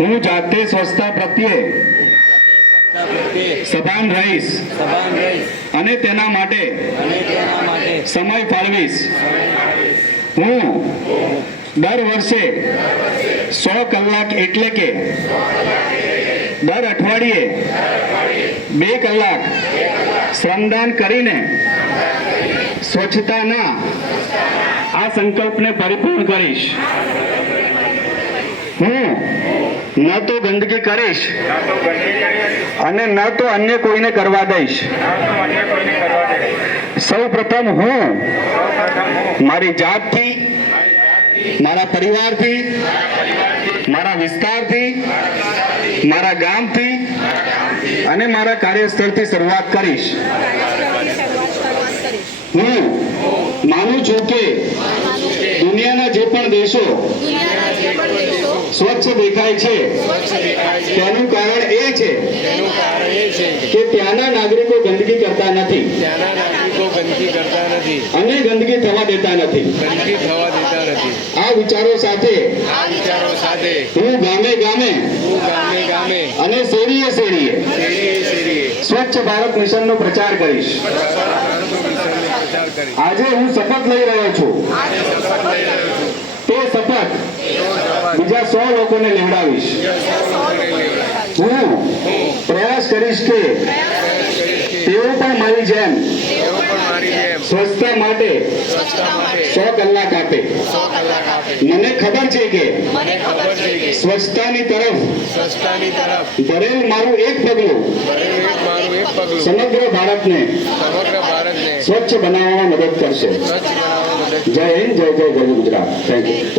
હું જાતે સ્વચ્છતા પ્રત્યે સભાન રહીશ અને તેના માટે સમય ફાળવીશ. હું દર વર્ષે 100 કલાક એટલે કે દર અઠવાડિયે 2 કલાક શ્રમદાન કરીને સ્વચ્છતાના આ સંકલ્પને પરિપૂર્ણ કરીશ. હું ન તો ગંદકી કરીશ અને ન તો અન્ય કોઈને કરવા દઈશ. સૌ પ્રથમ હું મારી જાતથી, મારા પરિવારથી, મારા વિસ્તારથી, મારા ગામથી અને મારા કાર્યસ્થળથી શરૂઆત કરીશ. હું માનું છું કે દુનિયાના જે પણ દેશો સ્વચ્છ દેખાય છે તેનું કારણ એ છે કે ત્યાંના નાગરિકો ગંદકી કરતા નથી અને ગંદકી થવા દેતા નથી. આ વિચારો સાથે હું ગામે ગામે અને શેરીએ શેરીએ સ્વચ્છ ભારત મિશનનો પ્રચાર કરીશ. આજે હું શપથ લઈ રહ્યો છું. તે શપથ બીજા 100 લોકોને લેવડાવીશ. હું પ્રયાસ કરીશ કે તેઓ પણ મારી જેમ સ્વચ્છતા માટે 100 કલાક આપે. મને ખબર છે કે સ્વચ્છતાની તરફ ભરેલ મારું એક પગલું સમગ્ર ભારતને સ્વચ્છ બનાવવામાં મદદ કરશે. જય હિન્દ, જય જય ગરવી ગુજરાત. Thank you.